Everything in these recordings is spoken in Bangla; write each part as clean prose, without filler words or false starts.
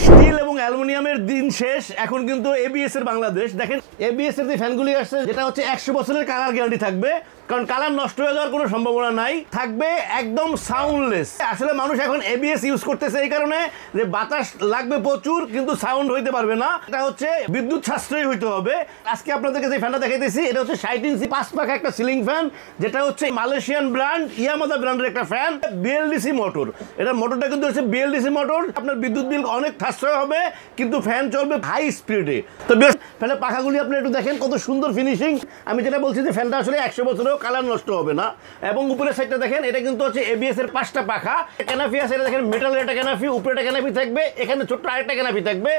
স্টিল এবং অ্যালুমিনিয়ামের দিন শেষ, এখন কিন্তু এবিএস এর বাংলাদেশ। দেখেন এবিএস এর যে ফ্যানগুলি আসছে, যেটা হচ্ছে 100 বছরের কালার গ্যারান্টি থাকবে, কারণ কালার নষ্ট হয়ে যাওয়ার কোনো সম্ভাবনা নাই, থাকবে একদম সাউন্ডলেস। আসলে মানুষ এখন এবিএস ইউজ করতেছে এই কারণে যে বাতাস লাগবে প্রচুর, কিন্তু সাউন্ড হইতে পারবে না। এটা হচ্ছে বিদ্যুৎ সাশ্রয়ী হইতে হবে। আজকে আপনাদেরকে যে ফ্যানটা দেখাইতেছি, এটা হচ্ছে 60 ইঞ্চি 5 পাখা একটা সিলিং ফ্যান, যেটা হচ্ছে মালয়েশিয়ান ব্র্যান্ড ইয়ামাদা ব্র্যান্ডের একটা ফ্যান, বিএলডিসি মোটর। এটা মোটরটা কিন্তু হচ্ছে বিএলডিসি মোটর। আপনার বিদ্যুৎ বিল অনেক সাশ্রয় হবে, কিন্তু ফ্যান চলবে হাই স্পিডে। তো ফ্যানের পাখাগুলি আপনি একটু দেখেন কত সুন্দর ফিনিশিং। আমি যেটা বলছি যে ফ্যানটা আসলে 100 বছরেও কালার নষ্ট হবে না। এবং উপরের সাইডটা দেখেন, এটা কিন্তু হচ্ছে এবিএস এর 5টা পাখা। ক্যানাপি আছে, এটা দেখেন মেটালের একটা ক্যানাপি, উপরে একটা ক্যানাপি থাকবে, এখানে ছোট্ট আরেকটা ক্যানাপি থাকবে।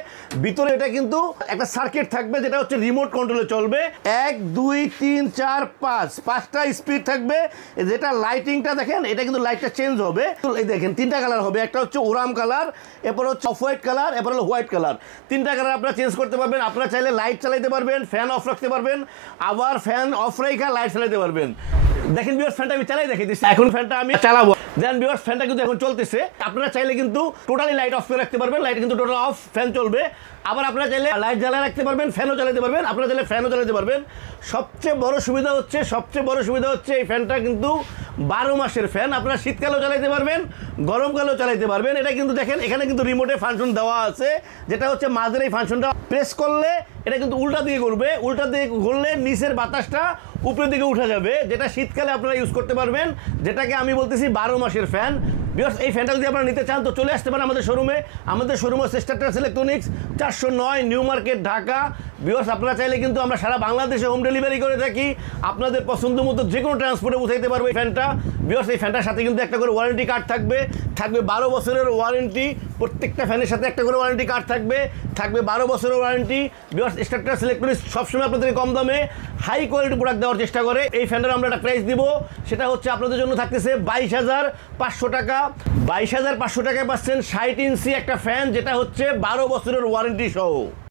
ভিতরে এটা কিন্তু একটা সার্কিট থাকবে, যেটা হচ্ছে রিমোট কন্ট্রোলে চলবে। 1 2 3 4 5 5টা স্পিড থাকবে। যেটা লাইটিংটা দেখেন, এটা কিন্তু লাইটটা চেঞ্জ হবে। এই দেখেন 3টা কালার হবে, একটা হচ্ছে ওরাম কালার, এরপর হচ্ছে অফ হোয়াইট কালার, এরপর হলো হোয়াইট কালার। 3টা কালার আপনারা চেঞ্জ করতে পারবেন। আপনারা চাইলে লাইট চালাতে পারবেন, ফ্যান অফ রাখতে পারবেন, আবার ফ্যান অফ রেখে লাইট চালাতে পারবেন। দেখেন ভিউয়ার্স, ফ্যানটা আমি চালাই দেখিয়ে দিচ্ছি। এখন ফ্যানটা আমি চালাবো। দেন ভিউয়ার্স, ফ্যানটা কিন্তু এখন চলতেছে। আপনারা চাইলে কিন্তু টোটালি লাইট অফ করে রাখতে পারবেন, লাইট কিন্তু টোটাল অফ, ফ্যান চলবে। আবার আপনারা চাইলে লাইট জ্বালায় রাখতে পারবেন, ফ্যানও চালাতে পারবেন, আপনারা চাইলে ফ্যানও চালাতে পারবেন। সবচেয়ে বড় সুবিধা হচ্ছে এই ফ্যানটা কিন্তু 12 মাসের ফ্যান। আপনারা শীতকালেও চালাতে পারবেন, গরমকালেও চালাতে পারবেন। এটা কিন্তু দেখেন, এখানে কিন্তু রিমোটে ফাংশন দেওয়া আছে, যেটা হচ্ছে মাঝের এই ফাংশনটা প্রেস করলে এটা কিন্তু উল্টা দিকে ঘুরবে। উল্টা দিকে ঘুরলে নিচের বাতাসটা উপরের দিকে উঠে যাবে, যেটা শীতকালে আপনারা ইউজ করতে পারবেন, যেটাকে আমি বলতেছি 12 মাসের ফ্যান। বিকজ এই ফ্যানটা যদি আপনারা নিতে চান তো চলে আসতে পারেন আমাদের শোরুমে। আমাদের শোরুম হচ্ছে Startus Electronics, 409 New Market, Dhaka. Because আপনারা চাইলে কিন্তু আমরা সারা বাংলাদেশে হোম ডেলিভারি করে থাকি। আপনাদের পছন্দ মতো যে কোনো ট্রান্সপোর্টে উঠাইতে পারবো এই ফ্যানটা। বিকজ এই ফ্যানটার সাথে কিন্তু একটা করে ওয়ারেন্টি কার্ড থাকবে 12 বছরের ওয়ারেন্টি। প্রত্যেকটা ফ্যানের সাথে একটা করে ওয়ারেন্টি কার্ড থাকবে 12 বছরের ওয়ারেন্টি। বিকজ স্টারটাস ইলেকট্রনিক্স সবসময় আপনাদের কম দামে হাই কোয়ালিটি প্রোডাক্ট দেওয়ার চেষ্টা করে। এই ফ্যানটার আমরা একটা প্রাইস দিব, সেটা হচ্ছে আপনাদের জন্য থাকতেছে 22,500 টাকা। 22,500 টাকায় পাচ্ছেন 60 ইঞ্চি একটা ফ্যান, যেটা হচ্ছে 12 বছরের ওয়ারেন্টি সহ।